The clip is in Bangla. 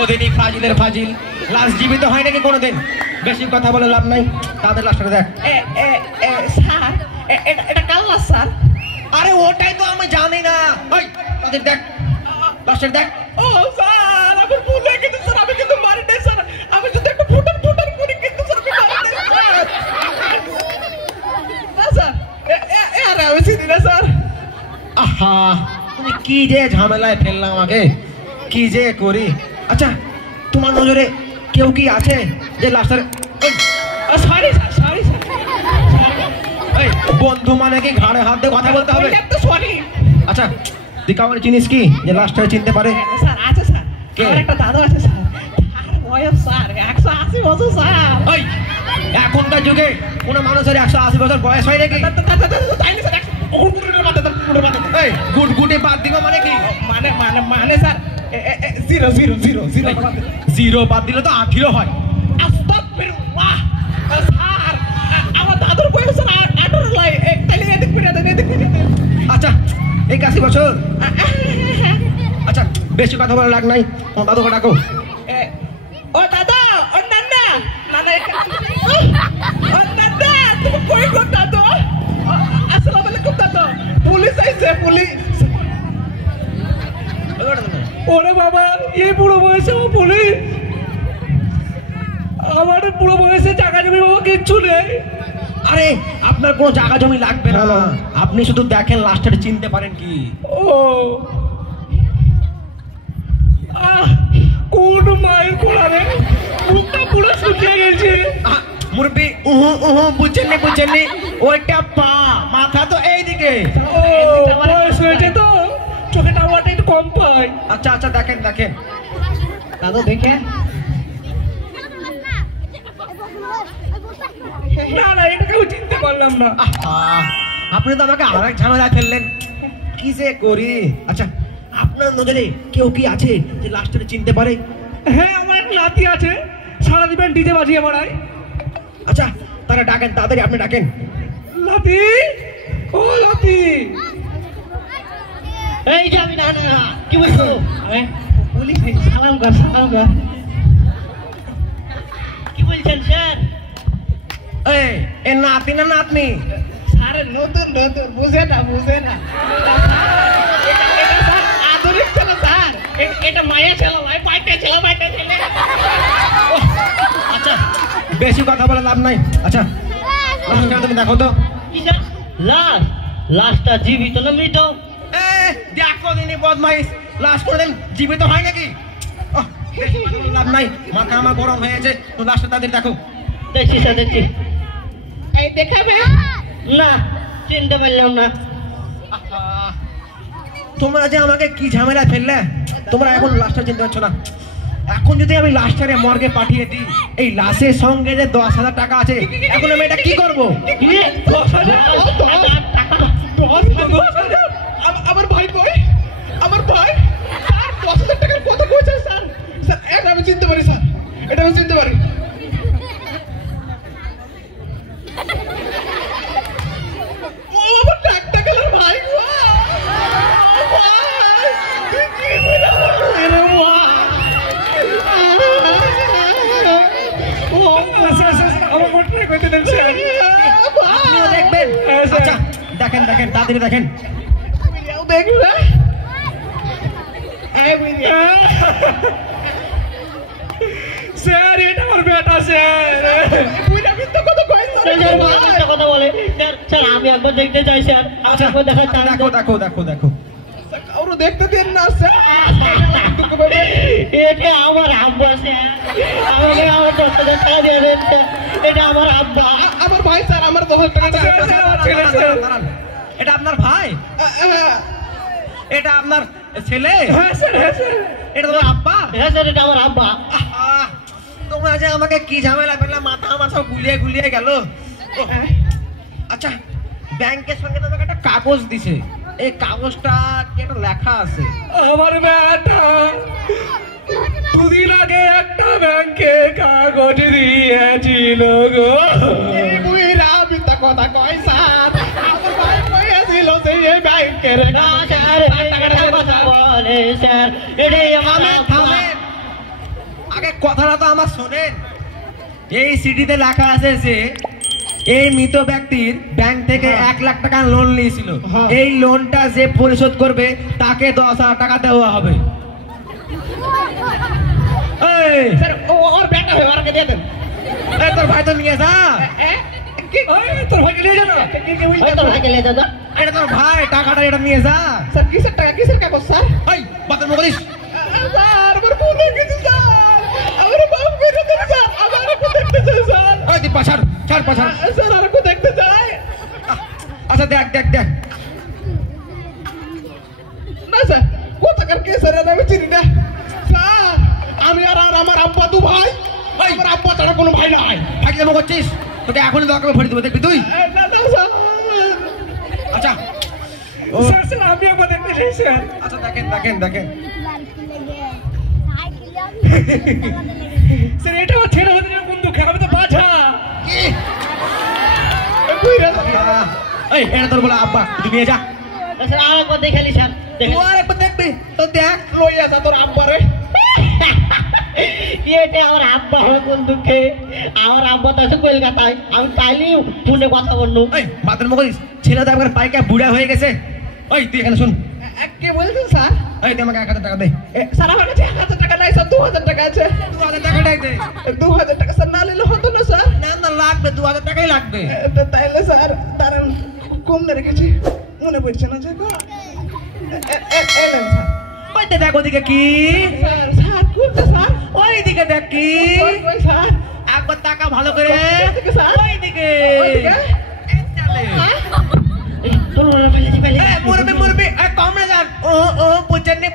ওদিনই ফাজিলের ফাজিল লাশ জীবিত হয় নাকি কোনোদিন? বেশি কথা বলে লাভ নাই, তাদের লাশটা দেখ। স্যার এটা কাল লাশ স্যার। আরে ওটাই তো আমি জানি না। ওই তাদের দেখ, লাশটা দেখ। ও স্যার আমি ভুল হয়ে গেছে স্যার, আমি কিন্তু মারি নাই স্যার, আমি যদি একটা ফুটার করি কিন্তু স্যার আমি মারি নাই স্যার। না স্যার আরে আমি চিনি না স্যার। আহা তুমি কি যে ঝামেলায় ফেললাম আমাকে, কি যে করি। আচ্ছা তোমার নজরে কেউ কি আছে যে লাশটার? Sorry sir sorry sir. এই বন্ধু মানে কি ঘাড়ে হাত দিয়ে কথা বলতে হবে? সরি। আচ্ছা তুই কাউকে চিনিস কি যে লাশটা চিনতে পারে? স্যার আছে স্যার, কে? আমার একটা দাদু আছে স্যার, তার বয়স স্যার 180 বছর স্যার। ওই এখনকার যুগে কোনো মানুষের 180 বছর বয়স হয় নাকি? এই গুটগুটে বাদ দিব মানে কি? মানে স্যার 0 0 0 0 জিরো বাদ দিলে তো 18 হয়। আস্তাগফিরুল্লাহ। স্যার আমার দাদুর বয়স স্যার 18 লাই, তাহলে এদিক ফিরে দেন এদিক ফিরে দেন। আচ্ছা 81 বছর। আচ্ছা বেশি কথা বলা লাগ নাই, তোমার দাদুকে ডাকো। ও দাদা, ও নানা নানা, ও দাদা তুমি কই গো দাদু? আসসালামু আলাইকুম দাদু। পুলিশ আইছে পুলিশ। ওরে বাবা এই বুড়ো বয়সে ও পুলিশ, আমার বুড়ো বয়সে জায়গা জমি বাবা কিচ্ছু নেই। আরে আপনার কোনো জায়গা জমি লাগবে না, আপনি শুধু দেখেন লাশটা চিনতে পারেন কি? ও কোন মায়ের কোলারে মুখটা পুরো শুকিয়ে গেছে। মুরব্বি বুঝছেননি ওইটা পা, মাথা তো এইদিকে। ও বয়স হয়েছে তো চোখে টাওয়ারটা একটু কম পায়। আচ্ছা আচ্ছা দেখেন দেখেন দাদু দেখেন। না না এটা কেউ চিনতে পারলাম না। আপনি তো আমাকে আরেক ঝামেলা ফেললেন, কি যে করি। আচ্ছা আপনার নজরে কেউ কি আছে যে লাশটা চিনতে পারে? হ্যাঁ আমার এক নাতি আছে, সারা দিবেন ডিজে বাজিয়ে বেড়ায়। আচ্ছা তারা ডাকেন, তাড়াতাড়ি আপনি ডাকেন। লাতি, ও লাতি। এই যে আমি না কি বলছো? পুলিশ সালাম কর সালাম কর। কি বলছেন স্যার? এই এ নাতি না নাতনি? স্যার নতুন নতুন বুঝে না আধুনিক ছেলে স্যার, এটা মায়া ছেলে ভাই, পাইটা ছেলে। আচ্ছা বেশি কথা বলে লাভ নাই। আচ্ছা লাশটা তুমি দেখো তো। কি স্যার? লাশটা জীবিত না মৃত? দেখো দিনই বদমাইশ, লাশ কোনদিন জীবিত হয় নাকি? বেশি কথা বলে লাভ নাই, মাথা আমার গরম হয়েছে। তো লাশটা তাদের দেখো। দেখছি স্যার দেখছি। এই দেখাবে না চিনতে পারলাম না। তোমরা যে আমাকে কি ঝামেলা ফেললে, তোমরা এখন লাশটা চিনতে পারছো না। এখন যদি আমি লাশটারে মর্গে পাঠিয়ে দিই, এই লাশের সঙ্গে যে 10,000 টাকা আছে, এখন আমি এটা কি করবো? 10,000 টাকা? আমার ভাই কই? আমার ভাই স্যার 10,000 টাকার কথা কইছে স্যার। স্যার এটা আমি চিনতে পারি স্যার, এটা আমি চিনতে পারি। ও আমার টাকা গেলার ভাই গো। দেখবেন? আচ্ছা দেখেন দেখেন তাড়াতাড়ি দেখেন। দেখবে স্যার এটা আমার বেটা স্যার। কথা বলে স্যার আমি একবার দেখতে চাই স্যার। আচ্ছা দেখো দেখো দেখো দেখো। কারো দেখতে দেন না স্যার। এটা আমার আব্বা স্যার, আমাকে আমার 10,000 টাকা দিয়ে দেন স্যার। এটা আমার আব্বা। আমার ভাই স্যার, আমার 10,000 টাকা। এটা আপনার ভাই? এটা আপনার ছেলে? হ্যাঁ স্যার হ্যাঁ স্যার। এটা তোমার আব্বা? হ্যাঁ স্যার এটা আমার আব্বা। তোমরা যে আমাকে কি ঝামেলা ফেললে, মাথা আমার সব গুলিয়ে গেল। আচ্ছা ব্যাংকের সঙ্গে তোমাকে একটা কাগজ দিছে, এই কাগজটা কি একটা লেখা আছে? আমার বেটা দুদিন আগে একটা ব্যাংকে কাগজ দিয়েছিল গো। বুইরা মিথ্যা কথা কয় স্যার, আমার ভাই কইছিল যে এই ব্যাংকের না স্যার টাকাটা কথা বলে স্যার। এটাই আমার থামেন কথাটা তো আমার শোনেন। এই সিটিতে লেখা আছে যে এই মৃত ব্যক্তির ব্যাংক থেকে 1 লাখ টাকা লোন নিয়েছিল, হ্যাঁ। এই লোনটা যে পরিশোধ করবে তাকে 10,000 টাকা দেওয়া হবে। এই, স্যার ওর ব্যাংকটা হয় ওরকে দিয়ে দেন। এই তোর ভাই তো নিয়ে যা। কি ওই তোর ভাইকে নিয়ে যান না কি কি ওই তোর ভাইকে নিয়ে যা। এটা তোর ভাই, টাকাটা এটা নিয়ে যা। স্যার কিসের টাকা কিসের কাগজ স্যার? এই বাতের মুখ করিস। স্যার আমার ভুল হয়ে গেছে স্যার, আমার বাপ মেরে দিল স্যার, আমার একটু দেখতে চাই স্যার। এই তুই পাছাড়, ছাড় পাছাড়। স্যার আর একটু দেখতে চাই। আচ্ছা দেখ দেখ দেখ। না স্যার কোথাকার কে স্যার আমি চিনি না স্যার। আমি আর আমার আব্বা দু ভাই, আমার আব্বা ছাড়া কোনো ভাই নাই। থাকলে মুখ করছিস, তোকে এখনই দরকার ভরে দেবো, দেখবি তুই। না না স্যার। আচ্ছা স্যার স্যার আমি আব্বা দেখতে চাই স্যার। আচ্ছা দেখেন দেখেন দেখেন। স্যার এটা আমার ছেলে হতে না বন্ধু আমি তো বাছা। কি? বুঝলেন এই এটা তোর বলে আব্বা, তুই নিয়ে যা। স্যার আরেকবার দেখালি স্যার, তুই আর একবার দেখবি তো দেখ। লইয়া যা তোর আব্বারে। এটা আমার আব্বা হয় কোন দুঃখে, আমার আব্বা তো আছে কলকাতায়, আমি তাইলেই ফোনে কথা বললু। এই বাতের মুখ করিস, ছেলে তো একবার পাইকা বুড়া হয়ে গেছে। ওই তুই এখানে শুন। কে বলছেন স্যার? এই তুই আমাকে 1,000 টাকা দে। স্যার আমার কাছে 1,000 টাকা নাই স্যার, 2,000 টাকা আছে। 2,000 টাকাটাই দে। 2,000 টাকা স্যার না নিলে হতো না স্যার? না না লাগবে, 2,000 টাকাই লাগবে। তাইলে স্যার দাঁড়ান কম না রেখেছি, মনে পড়ছে না যে এলেন স্যার। ওইটা দেখ ওদিকে কি, স্যার স্যার কোনটা স্যার? ওই দিকে দেখ কি। কই স্যার? একবার টাকা ভালো করে। ওইদিকে স্যার? ওইদিকে। ওইদিকে? এই চলে। এই, তোর ফেলেছি মুরবি মুরবি, কম না যান। ও বুঝছেন নি